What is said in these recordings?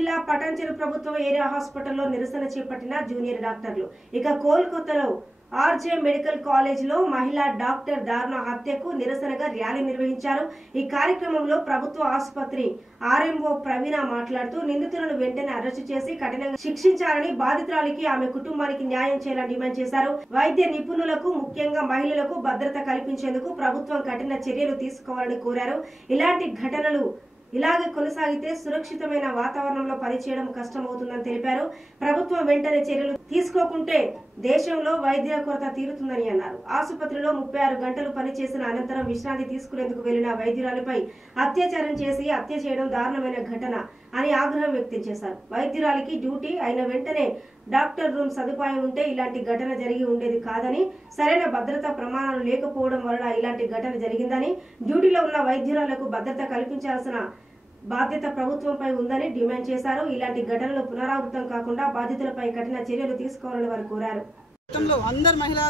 జిల్లా పటాన్చెరు ప్రభుత్వ ఏరియా హాస్పిటల్లో నిరసన చేపట్టిన జూనియర్ డాక్టర్లు. ఇక కోల్కతాలో ఆర్జే మెడికల్ కాలేజ్ లో మహిళా డాక్టర్ దారుణ హత్యకు నిరసనగా ర్యాలీ నిర్వహించారు. ఈ కార్యక్రమంలో ప్రభుత్వ ఆసుపత్రి ఆర్ఎంఓ ప్రవీణ మాట్లాడుతూ నిందితులను వెంటనే అరెస్టు చేసి కఠినంగా శిక్షించాలని, బాధితురాలికి ఆమె కుటుంబానికి న్యాయం చేయాలని డిమాండ్ చేశారు. వైద్య నిపుణులకు ముఖ్యంగా మహిళలకు భద్రత కల్పించేందుకు ప్రభుత్వం కఠిన చర్యలు తీసుకోవాలని కోరారు. ఇలాంటి ఘటనలు ఇలాగే కొనసాగితే సురక్షితమైన వాతావరణంలో పనిచేయడం కష్టమవుతుందని తెలిపారు. ప్రభుత్వం వెంటనే చర్యలు తీసుకోకుంటే దేశంలో వైద్యుల కొరత తీరుతుందని అన్నారు. ఆసుపత్రిలో 36 గంటలు పనిచేసిన అనంతరం విశ్రాంతి తీసుకునేందుకు వెళ్లిన వైద్యురాలిపై అత్యాచారం చేసి హత్య చేయడం దారుణమైన ఘటన అని ఆగ్రహం వ్యక్తం చేశారు. వైద్యురాలికి డ్యూటీ అయిన వెంటనే డాక్టర్ రూమ్ సదుపాయం ఉంటే ఇలాంటి ఘటన జరిగి ఉండేది కాదని, సరైన భద్రతా ప్రమాణాలు లేకపోవడం వల్ల ఇలాంటి ఘటన జరిగిందని, డ్యూటీలో ఉన్న వైద్యురాలకు భద్రత కల్పించాల్సిన బాధ్యత ప్రభుత్వంపై ఉందని డిమాండ్ చేశారు. ఇలాంటి ఘటనలు పునరావృతం కాకుండా బాధితులపై కఠిన చర్యలు తీసుకోవాలని వారు కోరారు. అందరు మహిళా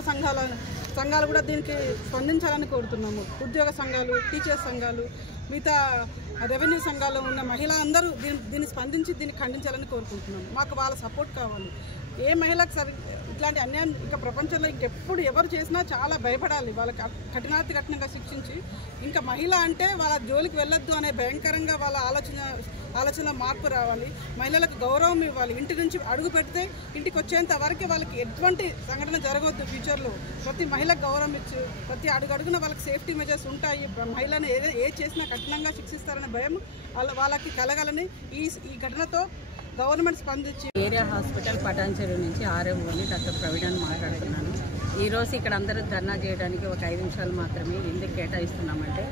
సంఘాలు కూడా దీనికి స్పందించాలని కోరుతున్నాము. ఉద్యోగ సంఘాలు, టీచర్స్ సంఘాలు, మిగతా రెవెన్యూ సంఘాల్లో ఉన్న మహిళ అందరూ దీన్ని స్పందించి దీన్ని ఖండించాలని కోరుకుంటున్నాము. మాకు వాళ్ళ సపోర్ట్ కావాలి. ఏ మహిళకు ఇట్లాంటి అన్యాయం ఇంకా ప్రపంచంలో ఇంకెప్పుడు ఎవరు చేసినా చాలా భయపడాలి. వాళ్ళకి కఠినంగా శిక్షించి ఇంకా మహిళ అంటే వాళ్ళ జోలికి వెళ్ళొద్దు అనే భయంకరంగా వాళ్ళ ఆలోచన మార్పు రావాలి. మహిళలకు గౌరవం ఇవ్వాలి. ఇంటి నుంచి అడుగు పెడితే ఇంటికి వచ్చేంత వరకు వాళ్ళకి ఎటువంటి సంఘటన జరగవద్దు. ఫ్యూచర్లో ప్రతి మహిళకు గౌరవం ఇచ్చి ప్రతి అడుగున వాళ్ళకి సేఫ్టీ మెజర్స్ ఉంటాయి. మహిళను ఏ చేసినా కఠినంగా శిక్షిస్తారనే భయం వాళ్ళకి కలగాలని ఈ ఘటనతో గవర్నమెంట్ స్పందించి. ఏరియా హాస్పిటల్ పటాన్చెరు నుంచి ఆర్ఎంఓని డాక్టర్ ప్రవీణ్ మాట్లాడుతున్నాను. ఈరోజు ఇక్కడ అందరూ ధర్నా చేయడానికి ఒక 5 నిమిషాలు మాత్రమే ఎందుకు కేటాయిస్తున్నామంటే,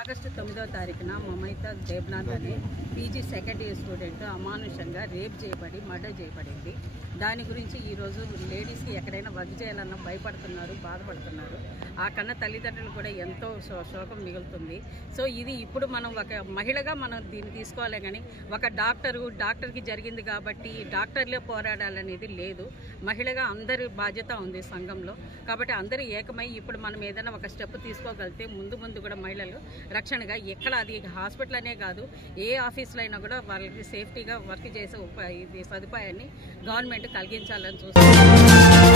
ఆగస్టు 9వ తారీఖున మమైతా దేబ్నాథ్ అనే పీజీ సెకండ్ ఇయర్ స్టూడెంట్ అమానుషంగా రేప్ చేయబడి మర్డర్ చేయబడింది. దాని గురించి ఈరోజు లేడీస్కి ఎక్కడైనా వర్క్ చేయాలన్నా భయపడుతున్నారు, బాధపడుతున్నారు. ఆ కన్నా తల్లిదండ్రులు కూడా ఎంతో శోకం మిగులుతుంది. సో ఇది ఇప్పుడు మనం ఒక మహిళగా మనం దీన్ని తీసుకోవాలి. కానీ ఒక డాక్టర్కి జరిగింది కాబట్టి డాక్టర్లే పోరాడాలనేది లేదు. మహిళగా అందరి బాధ్యత ఉంది సంఘంలో. కాబట్టి అందరూ ఏకమై ఇప్పుడు మనం ఏదైనా ఒక స్టెప్ తీసుకోగలిగితే ముందు కూడా మహిళలు రక్షణగా ఎక్కడ, అది హాస్పిటల్ అనే కాదు, ఏ ఆఫీసులో అయినా కూడా వాళ్ళకి సేఫ్టీగా వర్క్ చేసే సదుపాయాన్ని గవర్నమెంట్ కలిగించాలని చూస్తున్నారు.